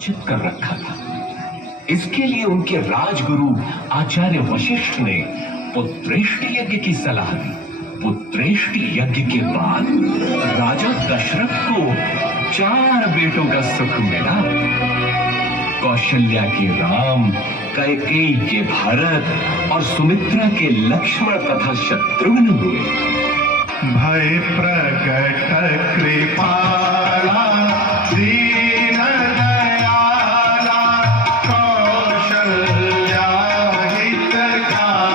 चित कर रखा था। इसके लिए उनके राजगुरु आचार्य वशिष्ठ ने पुत्रेष्टि यज्ञ की सलाह दी। पुत्रेष्टि यज्ञ के बाद राजा दशरथ को 4 बेटों का सुख मिला। कौशल्या के राम, कैकेयी के भरत और सुमित्रा के लक्ष्मण तथा शत्रुघ्न हुए। भय प्रकट कृपाला दीन दयाला कौशल्या हितकारी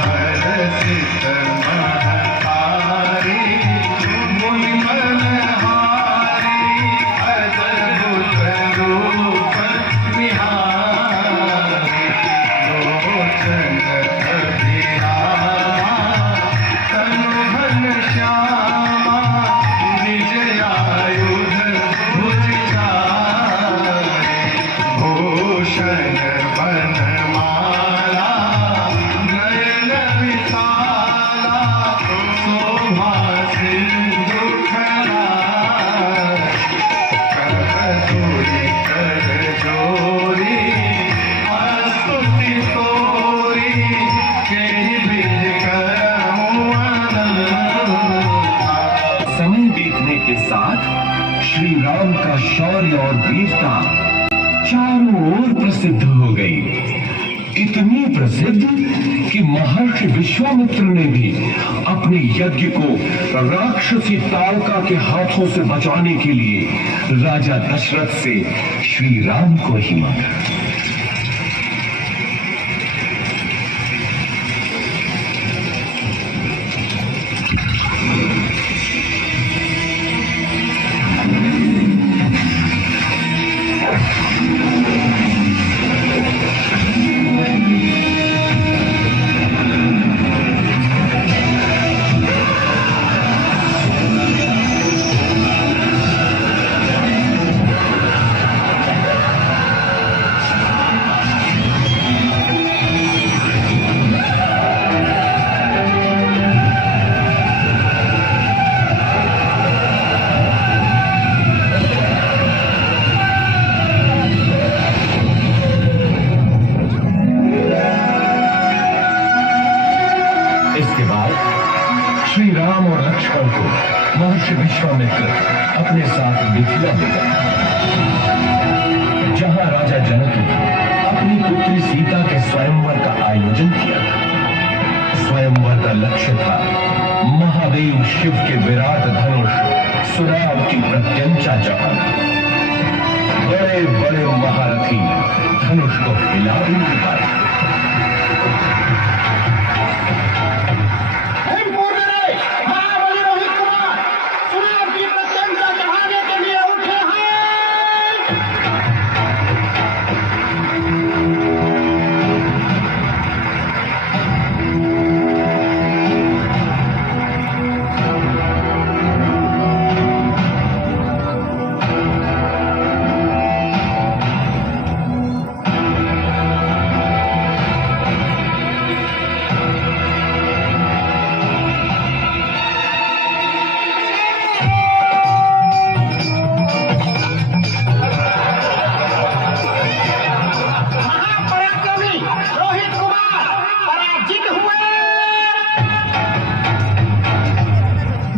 हरषित महतारी मुनि मनहारी अद्भुत रूप निहारी लोचन श्यामा निज आयुध भुजधारी भूषण बनमाला नयन विशाला शोभा सिंधु कस्तूरी कर जोरी स्तुति तोरी समय बीतने के साथ श्री राम का शौर्य और वीरता चारों ओर प्रसिद्ध हो गई। इतनी प्रसिद्ध कि महर्षि विश्वामित्र ने भी अपने यज्ञ को राक्षसी तारका के हाथों से बचाने के लिए राजा दशरथ से श्री राम को ही मांगा। इसके बाद श्री राम और लक्ष्मण को महर्षि विश्वामित्र अपने साथ मिथिला ले गए, जहां राजा जनक ने अपनी पुत्री सीता के स्वयंवर का आयोजन किया था। स्वयंवर का लक्ष्य था महादेव शिव के विराट धनुष सुराव की प्रत्यंचा चढ़ाना। बड़े बड़े महारथी धनुष को हिला भी नहीं पाए।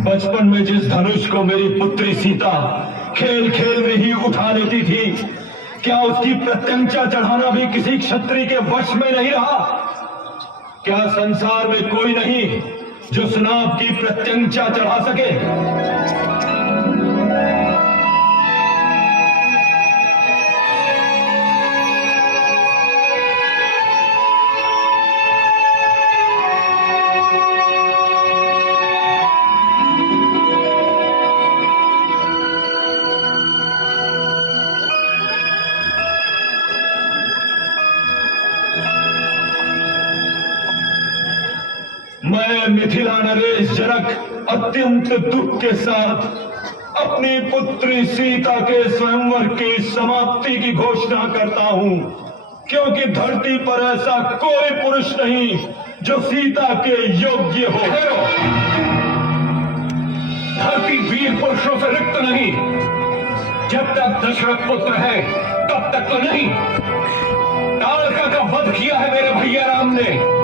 बचपन में जिस धनुष को मेरी पुत्री सीता खेल खेल में ही उठा लेती थी, क्या उसकी प्रत्यंचा चढ़ाना भी किसी क्षत्रिय के वश में नहीं रहा? क्या संसार में कोई नहीं जो सुनाब की प्रत्यंचा चढ़ा सके? मैं मिथिला नरेश जनक अत्यंत दुख के साथ अपनी पुत्री सीता के स्वयंवर की समाप्ति की घोषणा करता हूं, क्योंकि धरती पर ऐसा कोई पुरुष नहीं जो सीता के योग्य हो। धरती वीर पुरुषों से रिक्त नहीं, जब तक दशरथ पुत्र है तब तक तो नहीं। ताड़का का वध किया है मेरे भैया राम ने।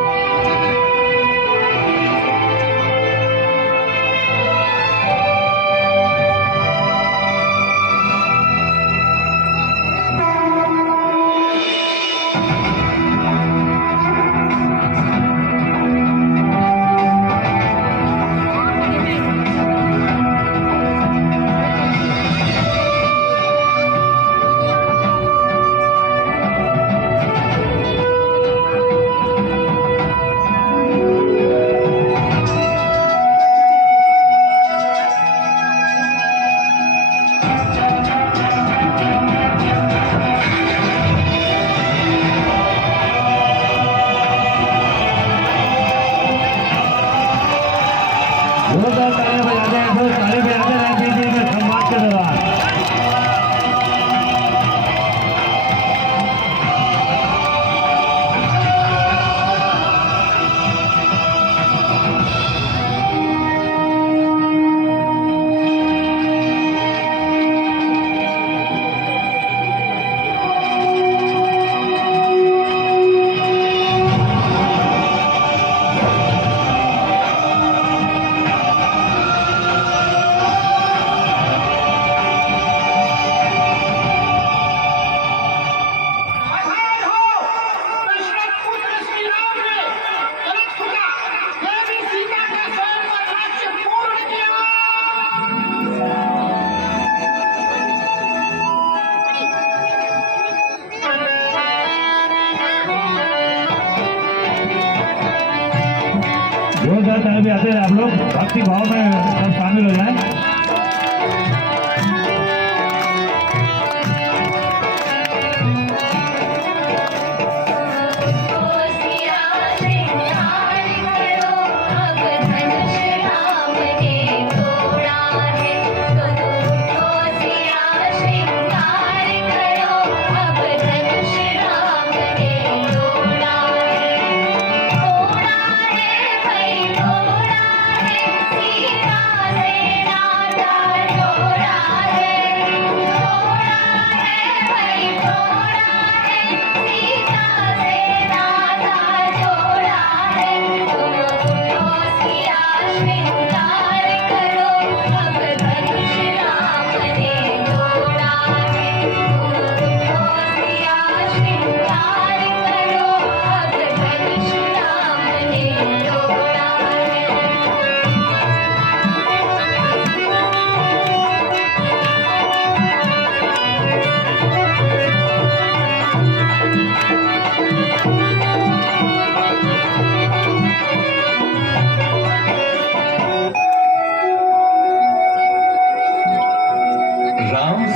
भी आते हैं, आप लोग भक्ति भाव में सब शामिल हो जाएं।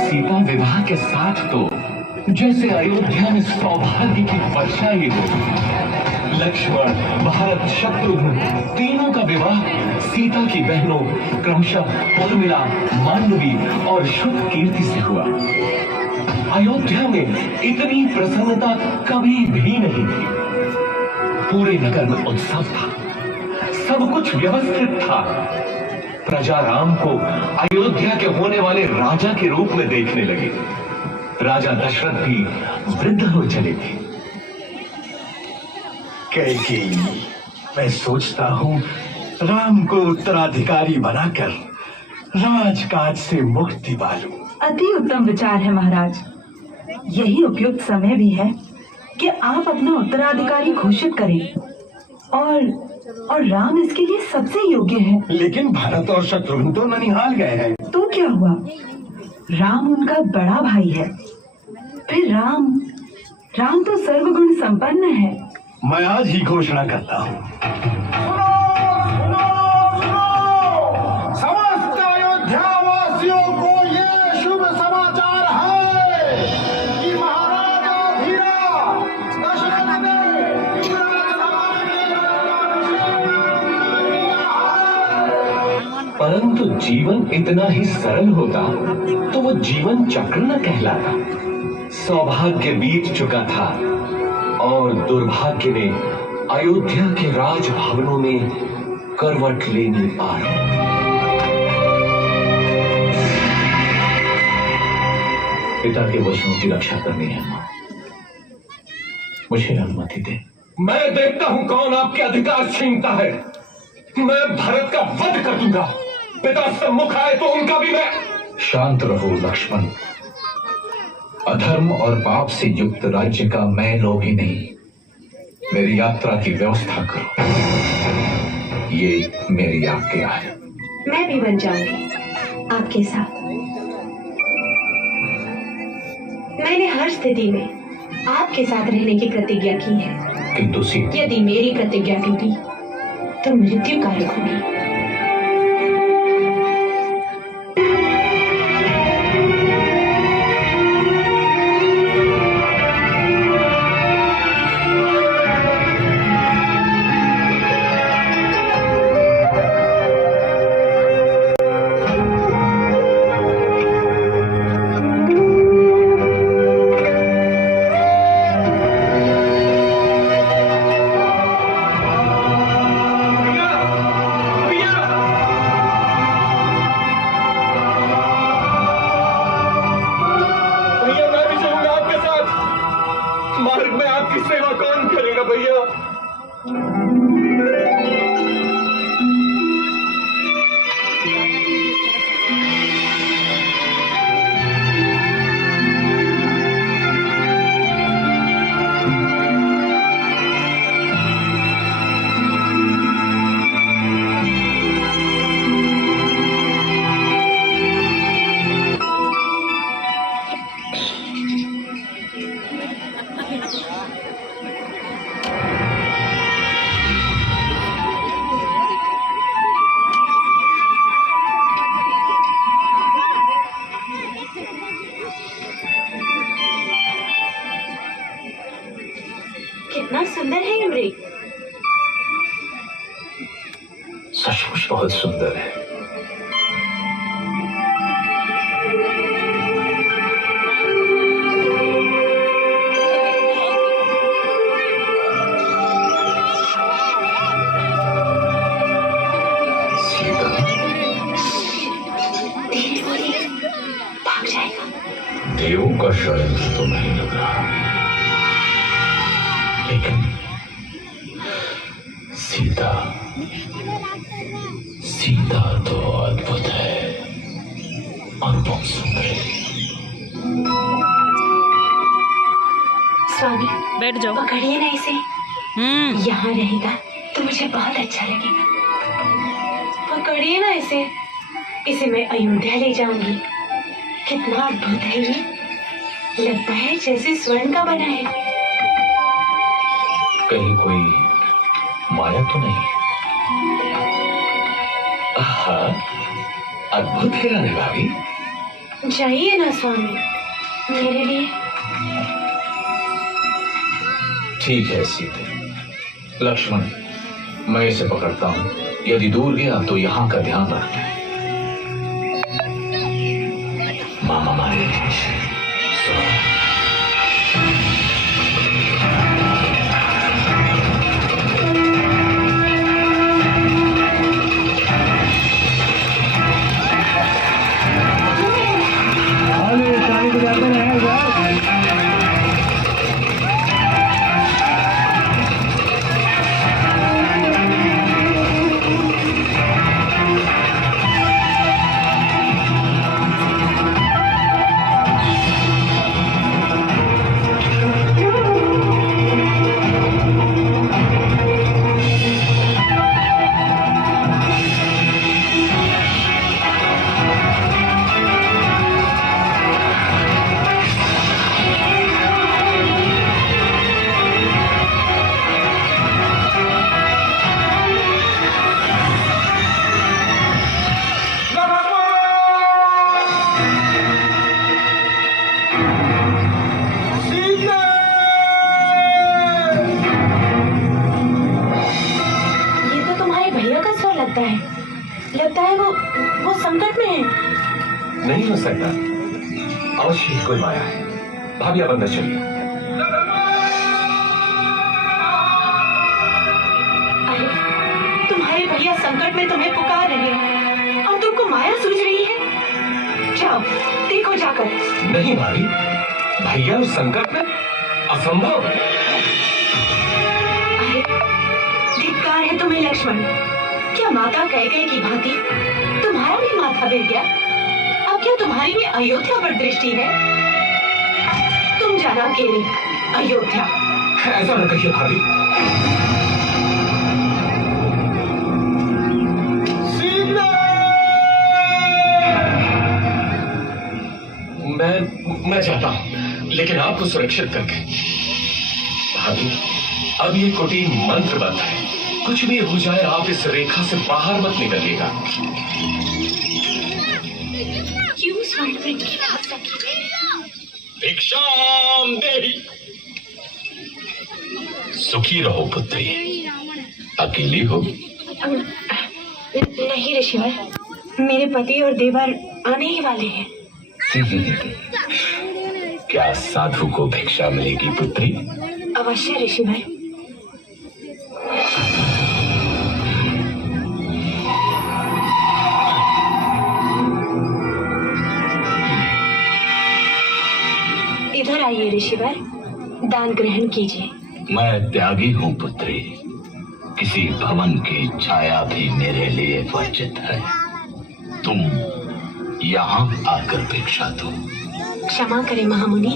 सीता विवाह के साथ तो जैसे अयोध्या में सौभाग्य की वर्षा ही हो। लक्ष्मण, भरत, शत्रुघ्न तीनों का विवाह सीता की बहनों क्रमशः उर्मिला, मांडवी और शुभ कीर्ति से हुआ। अयोध्या में इतनी प्रसन्नता कभी भी नहीं थी। पूरे नगर में उत्सव था, सब कुछ व्यवस्थित था। प्रजा राम को अयोध्या के होने वाले राजा के रूप में देखने लगे। राजा दशरथ भी वृद्ध हो चले थे। कैकेयी, मैं सोचता हूँ राम को उत्तराधिकारी बनाकर राजकाज से मुक्ति पालूं। अति उत्तम विचार है महाराज। यही उपयुक्त समय भी है कि आप अपना उत्तराधिकारी घोषित करें और राम इसके लिए सबसे योग्य है। लेकिन भरत और शत्रुघ्न तो ननिहाल गए हैं। तो क्या हुआ? राम उनका बड़ा भाई है। फिर राम तो सर्वगुण संपन्न है। मैं आज ही घोषणा करता हूँ। समस्त अयोध्या वासियों को ये शुभ समाचार है कि महाराजा धीरा दशरथ ने परंतु जीवन इतना ही सरल होता तो वो जीवन चक्र न कहलाता। सौभाग्य बीत चुका था और दुर्भाग्य ने अयोध्या के राजभवनों में करवट लेनी आरंभ। पिता के वचनों की रक्षा करनी है मां। मुझे अनुमति दे। मैं देखता हूं कौन आपके अधिकार छीनता है। मैं भरत का वध कर दूंगा। पिता सम्मुख आए तो उनका भी मैं। शांत रहो लक्ष्मण। अधर्म और पाप से युक्त राज्य का मैं लोभ ही नहीं। मेरी यात्रा की व्यवस्था करो। ये मेरी आज्ञा है। मैं भी बन जाऊंगी आपके साथ। मैंने हर स्थिति में आपके साथ रहने की प्रतिज्ञा की है। किंतु सीता, यदि मेरी प्रतिज्ञा टूटी तो मृत्यु कारक होगी। मार्ग में आपकी सेवा कौन करेगा भैया? कितना सुंदर है ये मृग। सचमुच बहुत सुंदर है। सीता, धीरे बोलिए, भाग जाएगा। देवों का षड्यंत्र तो नहीं लग रहा, लेकिन सीता सीता तो अद्भुत है, अनुपम सुंदर। स्वामी बैठ जाओ। पकड़िए ना इसे। यहाँ रहेगा तो मुझे बहुत अच्छा लगेगा। पकड़िए ना इसे। इसे मैं अयोध्या ले जाऊंगी। कितना अद्भुत है ये। लगता है जैसे स्वर्ण का बना है। कहीं कोई माया तो नहीं? हाँ, अद्भुत है रानी भाभी। जाइए ना स्वामी, मेरे लिए। ठीक है सीते। लक्ष्मण, मैं इसे पकड़ता हूँ। यदि दूर गया तो यहाँ का ध्यान रखना। मामा मारे लगता है वो संकट में है। नहीं हो सकता, अवश्य ही कोई माया है। भाभी आप अंदर चलिए। अरे तुम्हारे भैया संकट में तुम्हें पुकार रहे हैं और तुमको माया सूझ रही है। जाओ, देखो जाकर। नहीं भाभी, भैया उस संकट में असंभव। अरे धिक्कार है तुम्हें लक्ष्मण, क्या माता कैकेयी की भांति तुम्हारा भी माथा गिर गया? अब क्या तुम्हारी भी अयोध्या पर दृष्टि है? तुम जाना अकेले अयोध्या। ऐसा न कहिए भाभी। मैं चाहता हूं, लेकिन आपको सुरक्षित करके। भाभी, अब ये कुटीर मंत्र बंद है। कुछ भी हो जाए, आप इस रेखा से बाहर मत निकलिएगा। क्यों स्वर्ण की बात सकी? भिक्षाम देहि। सुखी रहो पुत्री। अकेली हो? नहीं ऋषिवर, मेरे पति और देवर आने ही वाले हैं। क्या साधु को भिक्षा मिलेगी पुत्री? अवश्य ऋषिवर। इधर आइए ऋषिवर, दान ग्रहण कीजिए। मैं त्यागी हूँ पुत्री। किसी भवन की छाया भी मेरे लिए वर्जित है। तुम यहाँ आकर भिक्षा दो। क्षमा करें महामुनि,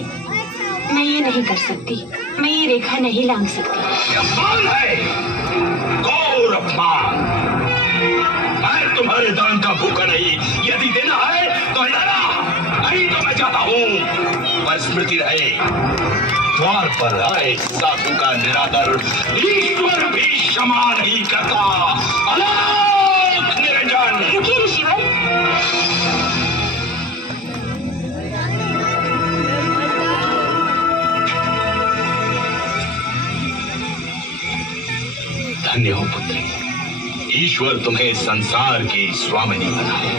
मैं ये नहीं कर सकती। मैं ये रेखा नहीं लांघ सकती। अपमान है, घोर अपमान। मैं तुम्हारे दान का भूखा नहीं। यदि देना है तो लेना, नहीं तो मैं चाहता हूँ। पर स्मृति रहे, द्वार पर आए साधु का निरादर ईश्वर भी क्षमा नहीं करता। अलोक निरंजन। रुकिए ऋषिवर। धन्य हो पुत्री, ईश्वर तुम्हें संसार की स्वामिनी बनाए।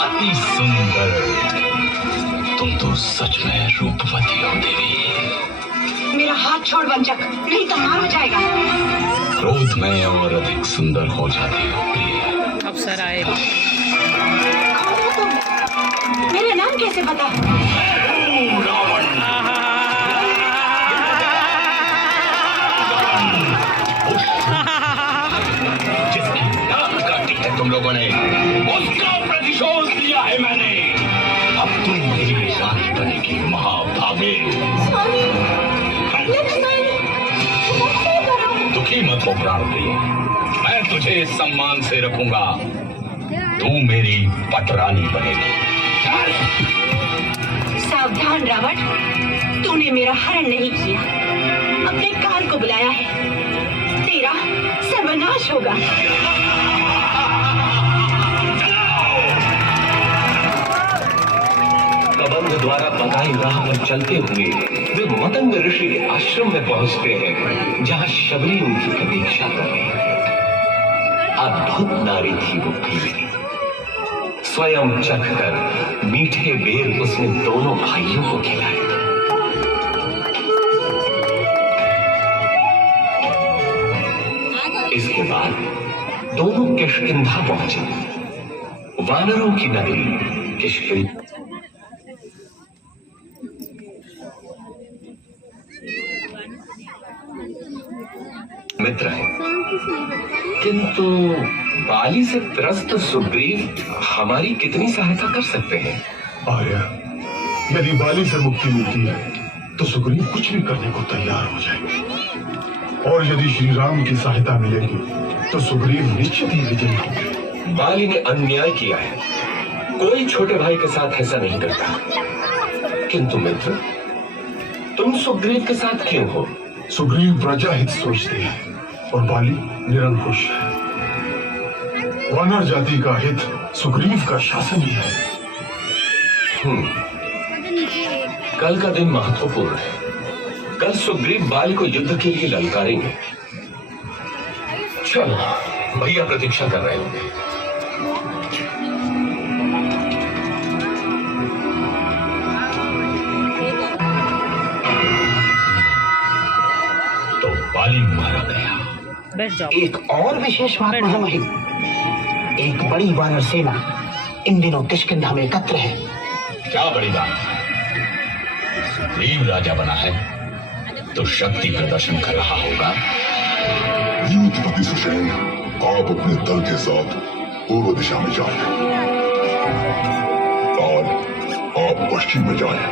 अति सुंदर, तुम तो सच में रूपवती हो देवी। मेरा हाथ छोड़ वंचक, नहीं तो मार हो जाएगा। क्रोध में और अधिक सुंदर हो जाती हो प्रिय। अफसर आए। कौन हो तुम? मेरा नाम कैसे पता? जिसकी नाक काटी है तुम लोगों ने, उसका प्रतिशोध लिया है मैंने। अब तुम मेरी रानी बनेगी महाभागे। स्वामी, लक्ष्मण, दुखी मत हो प्राण प्रिय, मैं तुझे सम्मान से रखूंगा। तू मेरी पटरानी बनेगी। सावधान रावण, तूने मेरा हरण नहीं किया, अपने काल को बुलाया है। तेरा सर्वनाश होगा। प्रबंध द्वारा बताई राह पर चलते हुए वे मतंग ऋषि के आश्रम में पहुंचते हैं, जहां शबरी उनकी प्रतीक्षा कर रही है। अद्भुत नारी थी वो पीली। स्वयं चखकर मीठे बेर उसने दोनों भाइयों को खिलाए। इसके बाद दोनों किष्किंधा पहुंचे, वानरों की नगरी किष्किंधा। मित्र है, किंतु बाली से त्रस्त सुग्रीव हमारी कितनी सहायता कर सकते हैं? आर्य, यदि बाली से मुक्ति मिलती है तो सुग्रीव कुछ भी करने को तैयार हो जाएंगे, और यदि श्री राम की सहायता मिलेगी तो सुग्रीव निश्चित ही विजयी होंगे। बाली ने अन्याय किया है, कोई छोटे भाई के साथ ऐसा नहीं करता। किंतु मित्र, तुम सुग्रीव के साथ क्यों हो? सुग्रीव प्रजा हित सोचते हैं और बाली निरंकुश है। वानर जाति का हित सुग्रीव का शासन ही है। कल का दिन महत्वपूर्ण है। कल सुग्रीव बाली को युद्ध के लिए ललकारेंगे। चलो, भैया प्रतीक्षा कर रहे होंगे। तो बाली मारा गया। बैठ जाओ। एक और विशेष बात महामहिम, एक बड़ी वानर सेना इन दिनों किष्किंधा में एकत्र है। क्या बड़ी बात? भीम राजा बना है तो शक्ति प्रदर्शन कर रहा होगा। युद्धपति सुषेण, आप अपने दल के साथ पूर्व दिशा में जाएं और आप पश्चिम में जाएं।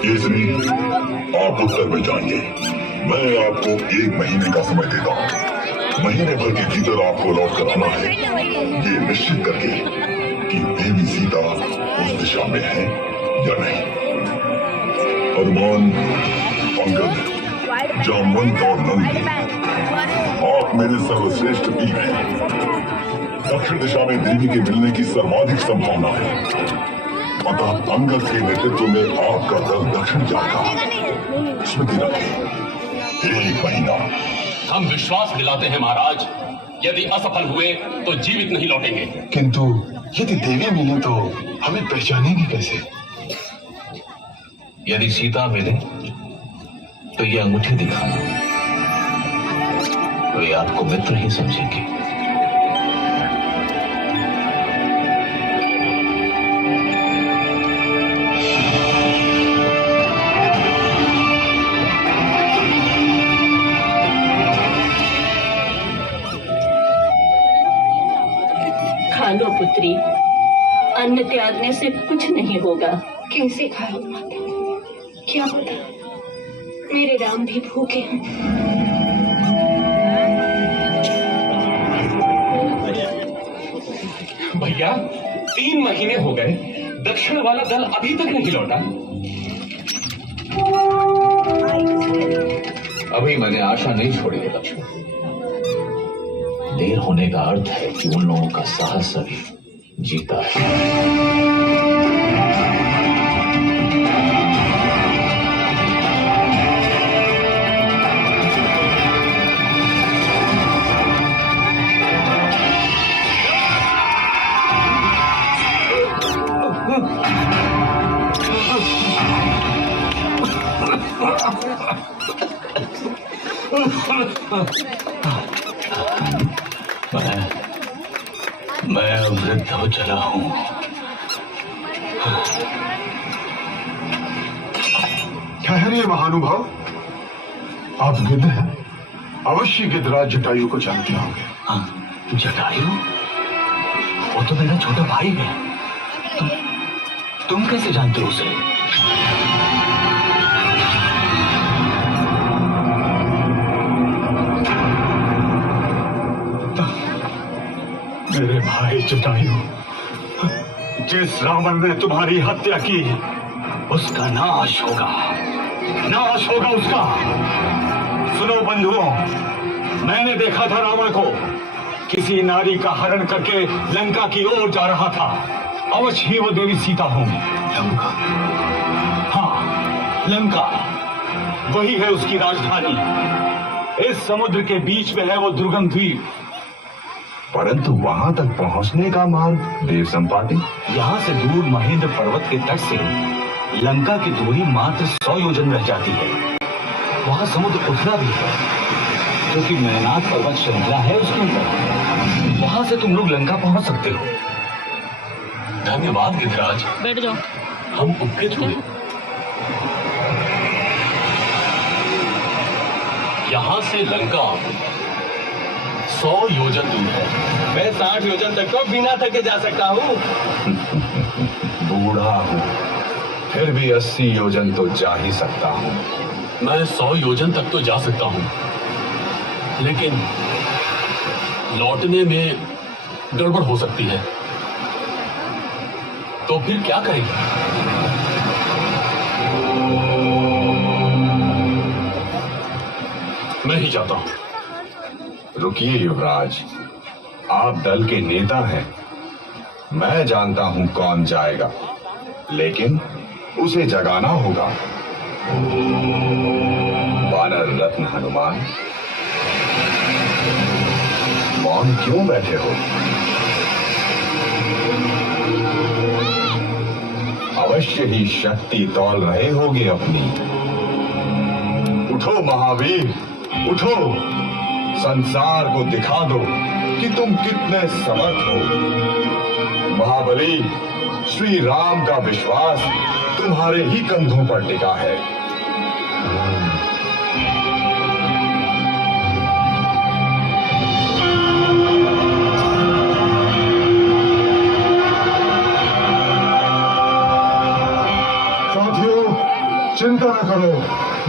केसरी, आप उत्तर में जाएंगे। मैं आपको 1 महीने का समय देता हूँ। महीने भर के भीतर आपको लौट कर आना है, ये निश्चित करके कि देवी सीता उस दिशा में है या नहीं। हनुमान, अंगद, जामवंत और नंदी, आप मेरे सर्वश्रेष्ठ वीर हैं। दक्षिण दिशा में देवी के मिलने की सर्वाधिक संभावना है, अतः अंगद के नेतृत्व में आपका दल दक्षिण जाएगा। स्मृति रखें, 1 महीना। हम विश्वास दिलाते हैं महाराज, यदि असफल हुए तो जीवित नहीं लौटेंगे। किंतु यदि देवी मिले तो हमें पहचानेंगी कैसे? यदि सीता मिले तो ये अंगूठी दिखाना, वे आपको मित्र ही समझेंगे। खा लो पुत्री, अन्न त्यागने से कुछ नहीं होगा। कैसे खा लो माता? क्या पता मेरे राम भी भूखे हैं। भैया 3 महीने हो गए, दक्षिण वाला दल अभी तक नहीं लौटा। अभी मैंने आशा नहीं छोड़ी है लक्ष्मण। देर होने का अर्थ है कि उन लोगों का साहस अभी जीता है। मैं अब वृद्ध हो चला हूँ। ठहरिए महानुभाव, आप गिद्ध हैं, अवश्य गिद्धराज जटायु को जानते होंगे। जटायु? वो तो मेरा छोटा भाई है। तुम कैसे जानते हो उसे? मेरे भाई जटायु, जिस रावण ने तुम्हारी हत्या की, उसका नाश होगा, नाश होगा उसका। सुनो बंधुओं, मैंने देखा था रावण को किसी नारी का हरण करके लंका की ओर जा रहा था। अवश्य ही वो देवी सीता होंगी। लंका? हाँ, लंका वही है उसकी राजधानी। इस समुद्र के बीच में है वो दुर्गम द्वीप। परंतु वहां तक पहुंचने का मार्ग देव संपाति। यहाँ से दूर महेंद्र पर्वत के तट से लंका की दूरी मात्र 100 योजन रह जाती है। वहां समुद्र उथला भी है, जो कि मैनाक पर्वत श्रृंखला है उसके अंदर। वहां से तुम लोग लंका पहुंच सकते हो। धन्यवाद गिद्धराज। बैठ जाओ। हम उपकृत हुए। यहाँ से लंका 100 योजन दूर है। मैं 60 योजन तक तो बिना थके जा सकता हूँ। बूढ़ा हूँ, फिर भी 80 योजन तो जा ही सकता हूँ। मैं 100 योजन तक तो जा सकता हूँ, लेकिन लौटने में गड़बड़ हो सकती है। तो फिर क्या करेंगे? मैं ही जाता हूँ। रुकिए युवराज, आप दल के नेता हैं। मैं जानता हूं कौन जाएगा, लेकिन उसे जगाना होगा। वानर रत्न हनुमान, मौन क्यों बैठे हो? अवश्य ही शक्ति तौल रहे होगे अपनी। उठो महावीर, उठो। संसार को दिखा दो कि तुम कितने समर्थ हो। महाबली, श्री राम का विश्वास तुम्हारे ही कंधों पर टिका है। साथियों, चिंता न करो,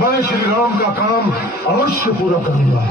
मैं श्री राम का काम अवश्य पूरा करूंगा।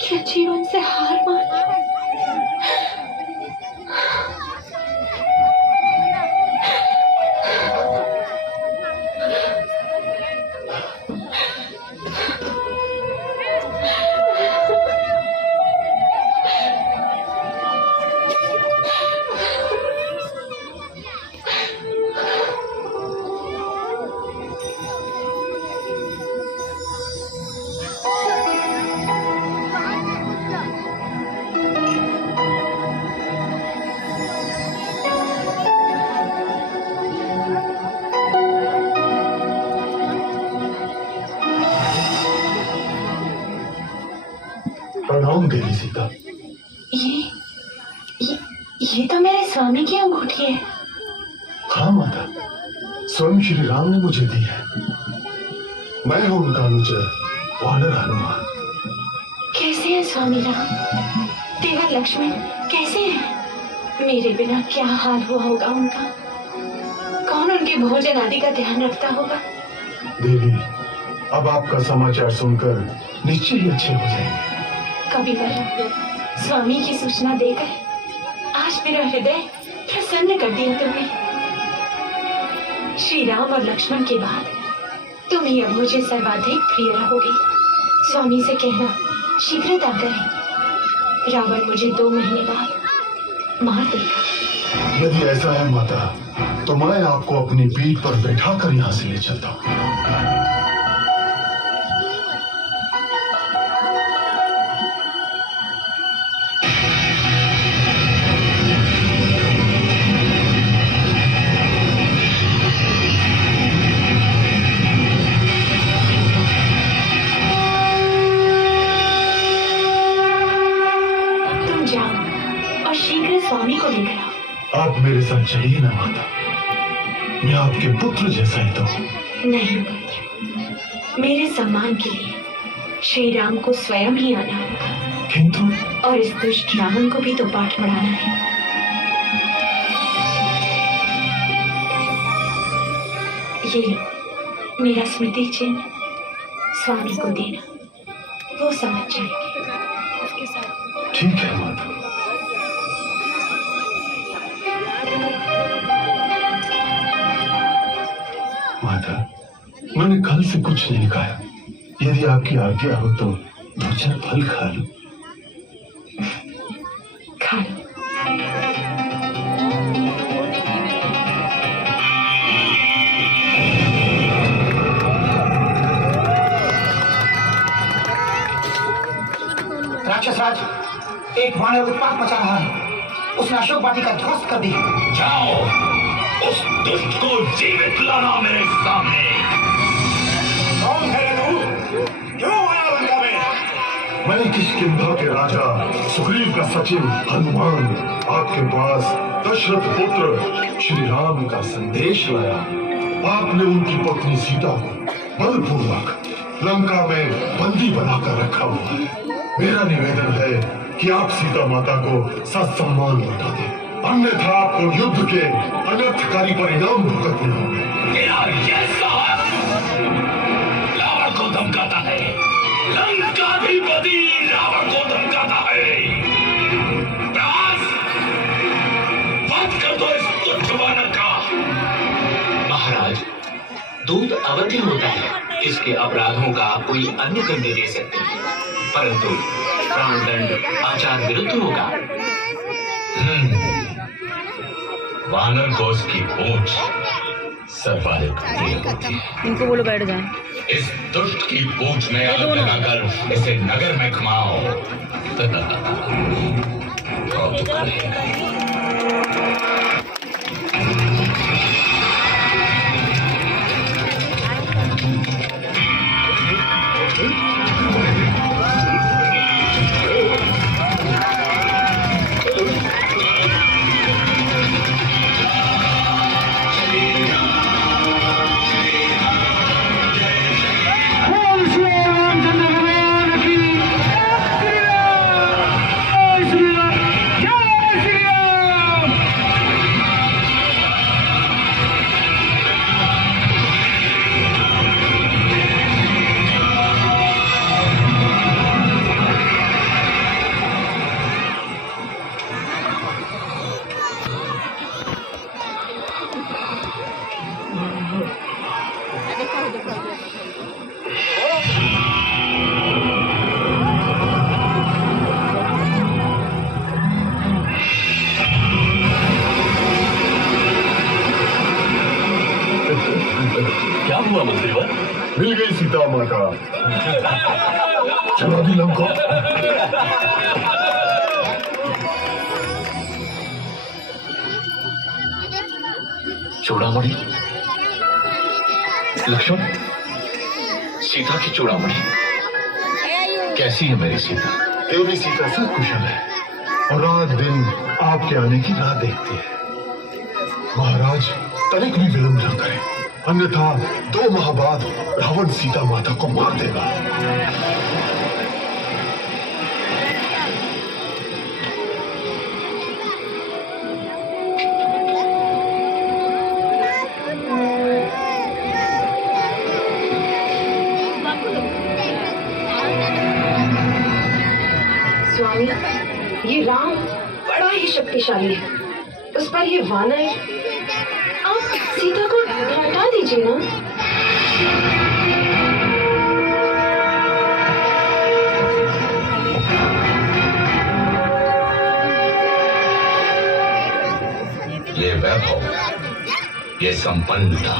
क्या जीवन से हार माना? प्रणाम देवी सीता। ये तो मेरे स्वामी की अंगूठी है। हाँ माता, स्वयं श्री राम ने मुझे दी है। मैं हूं उनका अनुचर वानर हनुमान। कैसे हैं स्वामी राम? देवर लक्ष्मण कैसे हैं? मेरे बिना क्या हाल हुआ होगा उनका? कौन उनके भोजन आदि का ध्यान रखता होगा? देवी, अब आपका समाचार सुनकर निश्चय ही अच्छे हो जाएंगे। कभी स्वामी की सूचना देकर आज मेरा हृदय प्रसन्न कर दिया तुमने। श्री राम और लक्ष्मण के बाद तुम ही अब मुझे सर्वाधिक प्रिय रहोगी। स्वामी से कहना शीघ्रता करें, रावण मुझे 2 महीने बाद मार देगा। यदि ऐसा है माता, तो मैं आपको अपनी पीठ पर बैठाकर यहाँ से ले चलता हूँ। स्वामी को लेकर आओ। आप मेरे साथ चलिए ना माता, मैं आपके पुत्र जैसा ही तो हूँ। नहीं पुत्र, मेरे सम्मान के लिए श्री राम को स्वयं ही आना होगा। किंतु और इस दुष्ट रावण को भी तो पाठ पढ़ाना है। ये लो मेरा स्मृति चिन्ह, स्वामी को देना, वो समझ जाएंगे। ठीक है माता। माता, मैंने कल से कुछ नहीं खाया। यदि आपकी आज्ञा हो तो 2-4 फल खा लूं। खा लो। राक्षसराज, एक वानर उत्पात मचा रहा है। उसने अशोक वाटिका ध्वस्त कर दी। जाओ, उस दुष्ट को जीवित लाना मेरे सामने। कौन है तू? क्यों आया लंका में? मैं किष्किंधा के राजा सुग्रीव का सचिव हनुमान आपके पास दशरथ पुत्र श्री राम का संदेश लाया। आपने उनकी पत्नी सीता को बलपूर्वक लंका में बंदी बनाकर रखा हुआ है। मेरा निवेदन है कि आप सीता माता को ससम्मान लौटा दें। अन्यथा आपको युद्ध के अनर्थकारी परिणाम भुगतने होंगे। मेरा ये साहब रावण को धमकाता है, लंकाधिपति रावण को धमकाता है। व्यास, वध कर दो इस तुच्छ वानर का। महाराज, दूत अवध्य होता है, इसके अपराधों का कोई अन्य दंड दे सकते हैं, परंतु प्राणदंड आचार विरुद्ध होगा। वानर को उसकी पूंछ सर्वाधिक प्रिय होती है। इनको बोलो बैठ जाए। इस दुष्ट की पूंछ में आग लगाकर इसे नगर में घुमाओ। कौतुक करेगा। क्या हुआ मंत्रीवर? मिल गई सीता माता। चला दी लंका। चूड़ामणि, लक्ष्मण, सीता की चूड़ामणि कैसी है मेरी सीता? देवी सीता सब कुशल है और रात दिन आपके आने की राह देखती है। महाराज तनिक भी विलंब न करें, अन्यथा 2 माह बाद रावण सीता माता को मार देगा। स्वामी, ये राम बड़ा ही शक्तिशाली है, उस पर ये वानर, आप सीता को हटा दीजिए ना। ये वैभव, ये संपन्नता,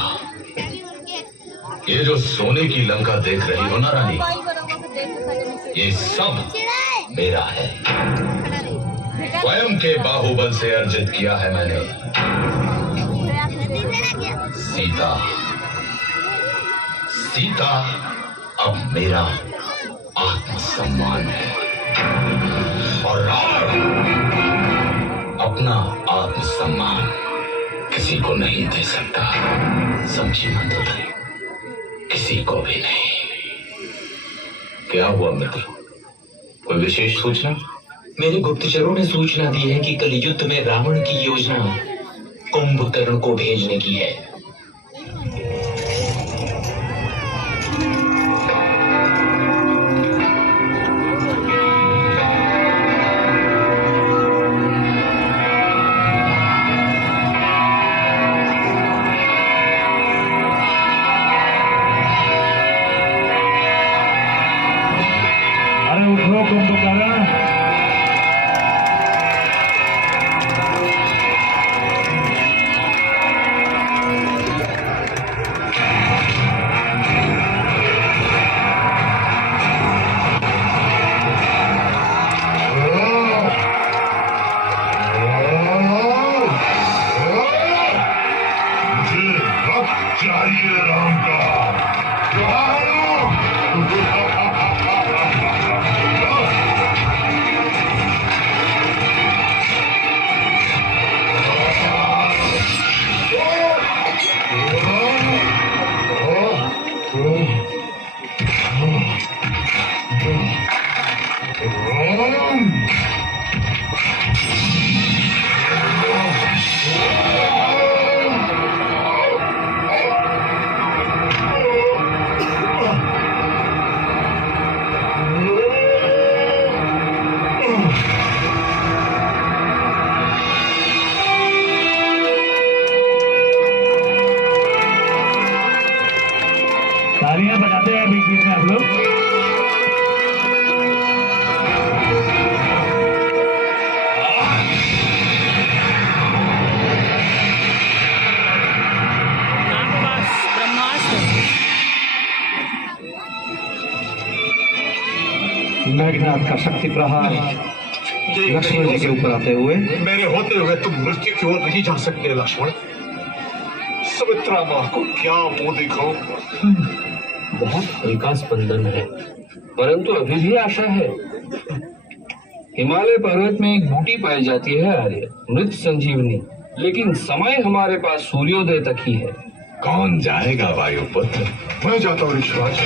ये जो सोने की लंका देख रही हो ना रानी, ये सब मेरा है। स्वयं के बाहुबल से अर्जित किया है मैंने। सीता, सीता अब मेरा आत्मसम्मान है और रावण अपना आत्मसम्मान किसी को नहीं दे सकता। समझी मंदोदरी, किसी को भी नहीं। क्या हुआ मित्र, कोई विशेष सूचना? मेरे गुप्तचरों ने सूचना दी है कि कल युद्ध में रावण की योजना कुंभकर्ण को भेजने की है। अरे उठो कुंभकर्ण। चाहिए राम का। तालियां बजाते हैं बीच बीच में आप लोग। मेघनाथ का शक्ति प्रहार लक्ष्मण जी के ऊपर आते हुए। मेरे होते हुए तुम मृत्यु की ओर नहीं जा सकते लक्ष्मण। सुमित्रा माँ को क्या मुंह दिखाओ। बहुत हल्का स्पंदन है, परंतु अभी भी आशा है। हिमालय पर्वत में एक बूटी पाई जाती है आर्य, मृत संजीवनी, लेकिन समय हमारे पास सूर्योदय तक ही है। कौन जाएगा वायुपुत्र? मैं जाता हूँ ऋषिराज।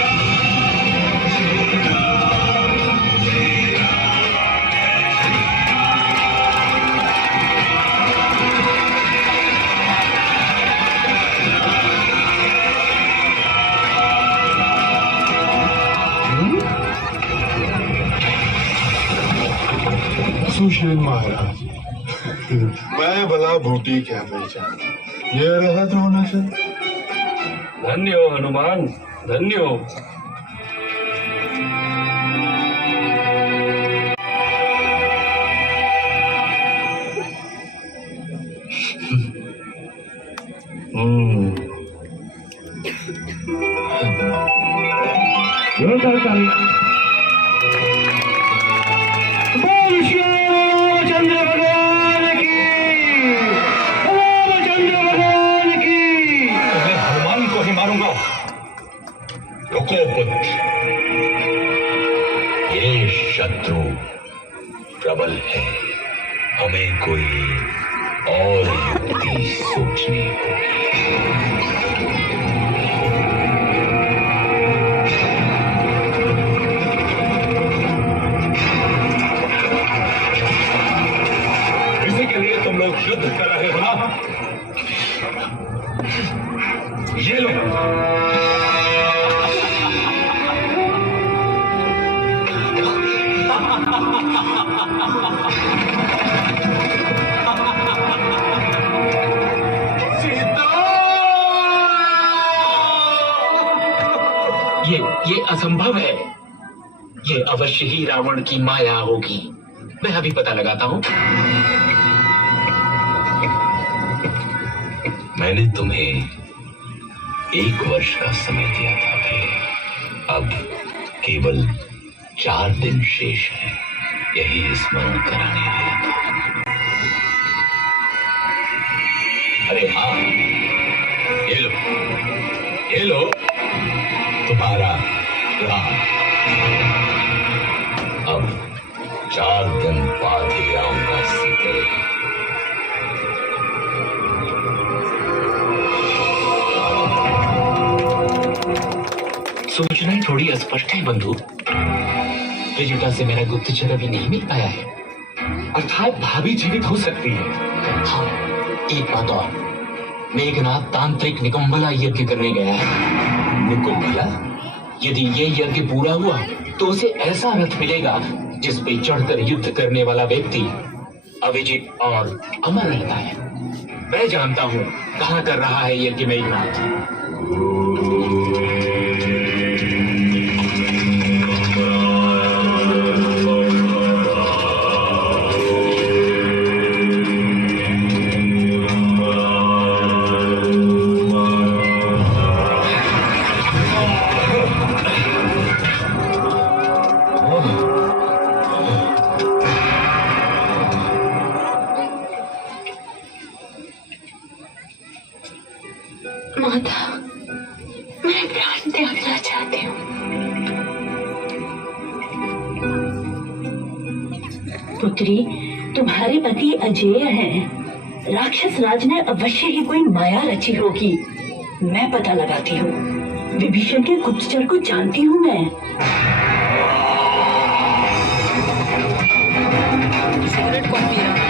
सुशील महाराज, मैं भला बूटी क्या पहचान, ये रहा द्रोणाचार्य। धन्य हो हनुमान, धन्य हो। जोरदार तालियां। रामचंद्र भगवान की, रामचंद्र भगवान की। मैं हनुमान को ही मारूंगा। रुको पुत्र, ये शत्रु प्रबल है, हमें कोई और युक्ति सोचनी होगी। तुम लोग युद्ध कर रहे हो ना? ये लो। ये असंभव है। ये अवश्य ही रावण की माया होगी। मैं अभी पता लगाता हूँ। मैंने तुम्हें 1 वर्ष का समय दिया था भाई। अब केवल 4 दिन शेष है, यही स्मरण कराने आया था। अरे हाँ, ये लो तुम्हारा राम। अब 4 दिन बाद ही आऊंगा सीधे। सूचनाएं थोड़ी अस्पष्ट है बंधु। विजिटा से मेरा गुप्तचर अभी नहीं मिल पाया है। अर्थात भाभी जीवित हो सकती है। हाँ, एक बात और, मेघनाथ तांत्रिक निकम्बला यज्ञ करने गया है। निकुंभला? यदि ये यज्ञ पूरा हुआ तो उसे ऐसा रथ मिलेगा जिस पे चढ़कर युद्ध करने वाला व्यक्ति अविजित और अमर रहता है। मैं जानता हूँ कहाँ कर रहा है यज्ञ मेघनाथ। माता, मैं प्राण त्यागना चाहती हूँ। पुत्री, तुम्हारे पति अजेय हैं। राक्षस राज ने अवश्य ही कोई माया रची होगी। मैं पता लगाती हूँ। विभीषण के गुप्तचर को जानती हूँ मैं। सिगरेट कौन पी रहा है?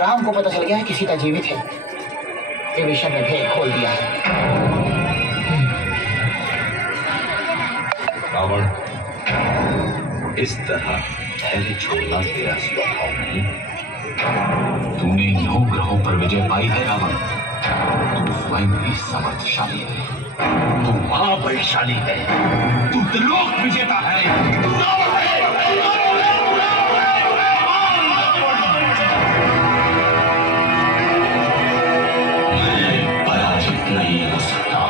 राम को पता चल गया है कि सीता जीवित है। विभीषण ने भेद खोल दिया है। रावण, इस तरह धैर्य छोड़ना तेरा स्वभाव नहीं। तूने 9 ग्रहों पर विजय पाई है रावण। तू स्वयं भी समर्थशाली है, तू महाबलशाली है, तू त्रिलोक विजेता है, तू रावण है। मैं पराजित नहीं हो सकता।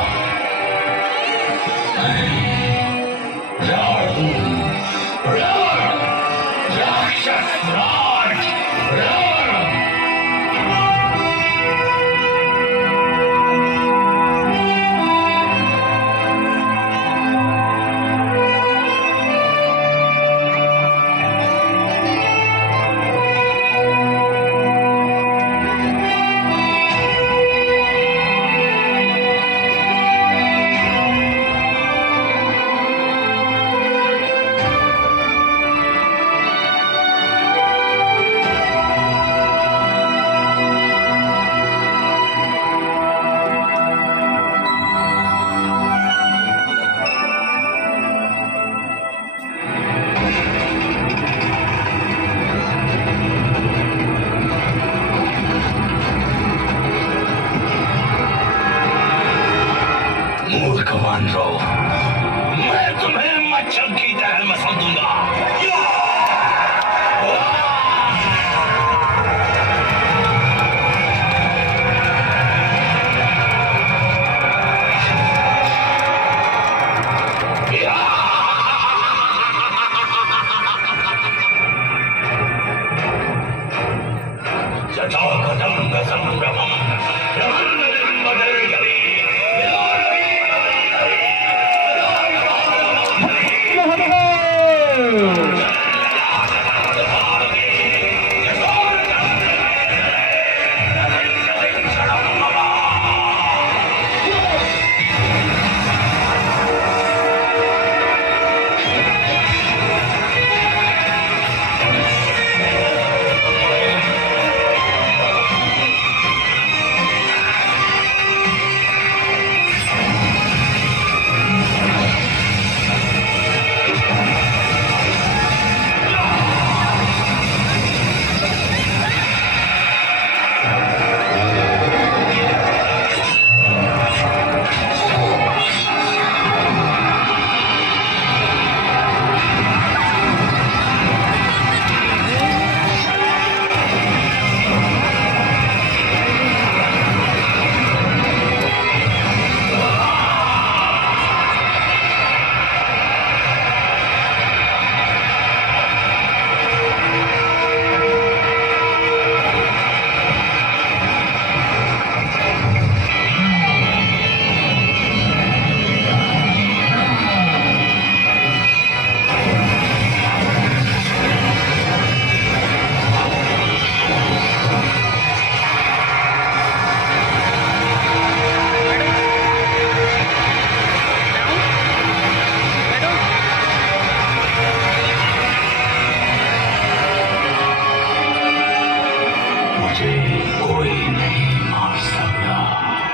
मैं तुम्हें मच्छर की तरह मसल दूंगा।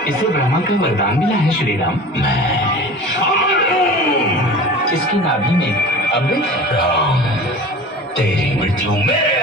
इसे ब्रह्मा का वरदान मिला है श्री राम। इसकी नाभि में अमृत है। राम, तेरी मृत्यु मेरे